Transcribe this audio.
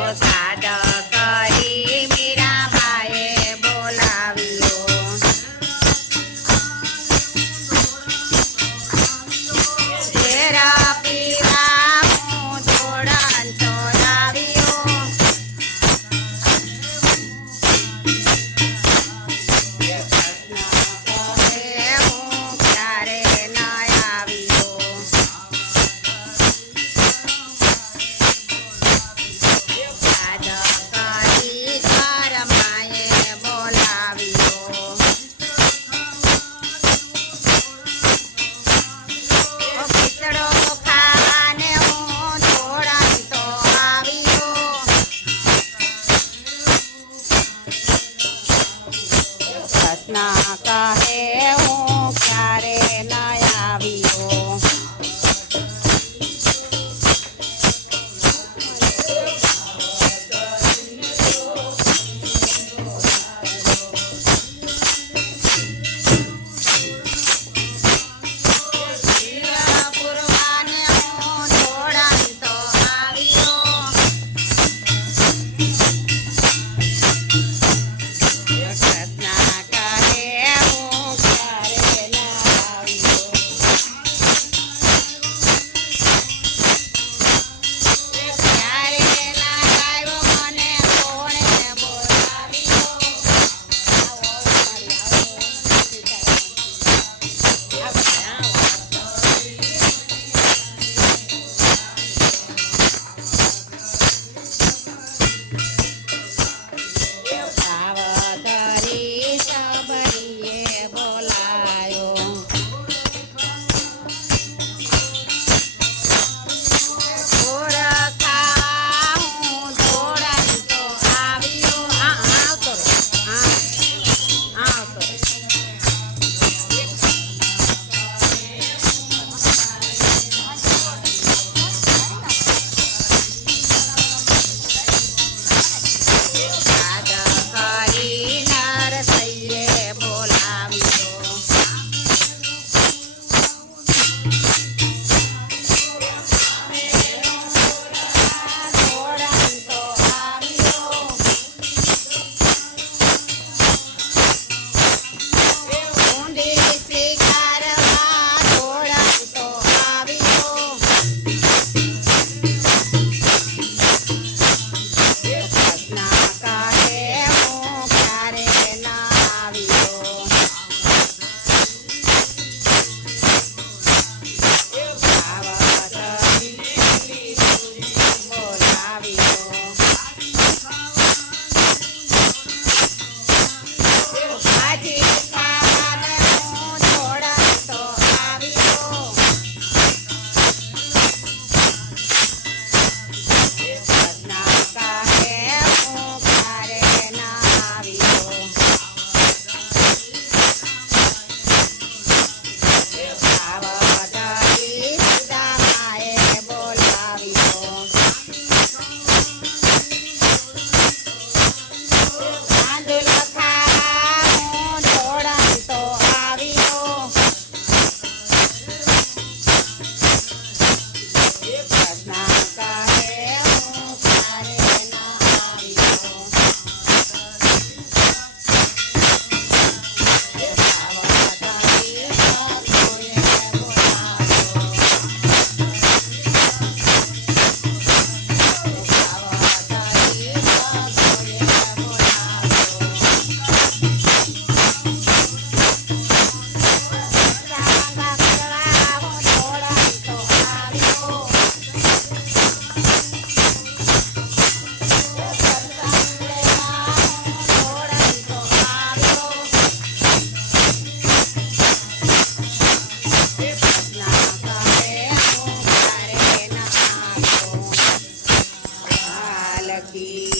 all time. ना काहे